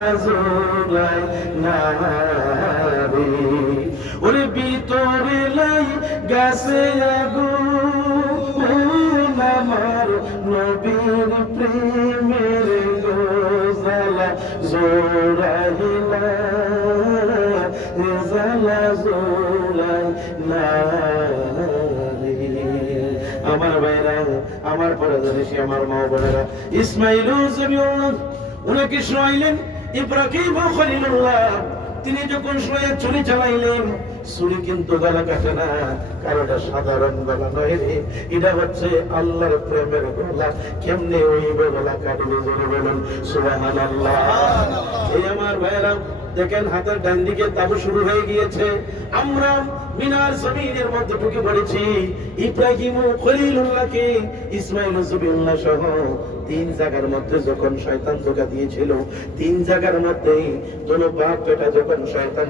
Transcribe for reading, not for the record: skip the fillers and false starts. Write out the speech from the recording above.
জোড়াই নারী ওরে ভিতরে লাই গেছে আগুন আমার নবীর প্রেমের গোজালা জোড়াই না জালা জোড়াই নারী। আমার ভাইরা, আমার পরাজনীশী, আমার মা বোনেরা, ইসমাইল জমিউল্লাহ উনাকে শোয়াইলেন। ইব্রাহিম খলিলুল্লাহ তিনি যখন শোয়ে ছুরি চালাইলেন, ছুরি কিন্তু গলা কাটে না, কারণ এটা সাধারণ গলা নয় রে, এটা হচ্ছে আল্লাহর প্রেমের গলা। কেমনে ওই গলা কাটবে জোরে বলুন সুবহানাল্লাহ। এই আমার ভাইরা দেখেন, হাতের ডান দিকে তাবু শুরু হয়ে গিয়েছে। আমরা মিনার জমিনের মধ্যে ঢুকে পড়েছি। ইব্রাহিম খলিলুল্লাহকে ইসমাইল জবিউল্লাহ সহ 3 জায়গার মধ্যে যখন শয়তান ধোঁকা দিয়েছিল, 3 জায়গার মধ্যে দোনো বাপ বেটা যখন শয়তান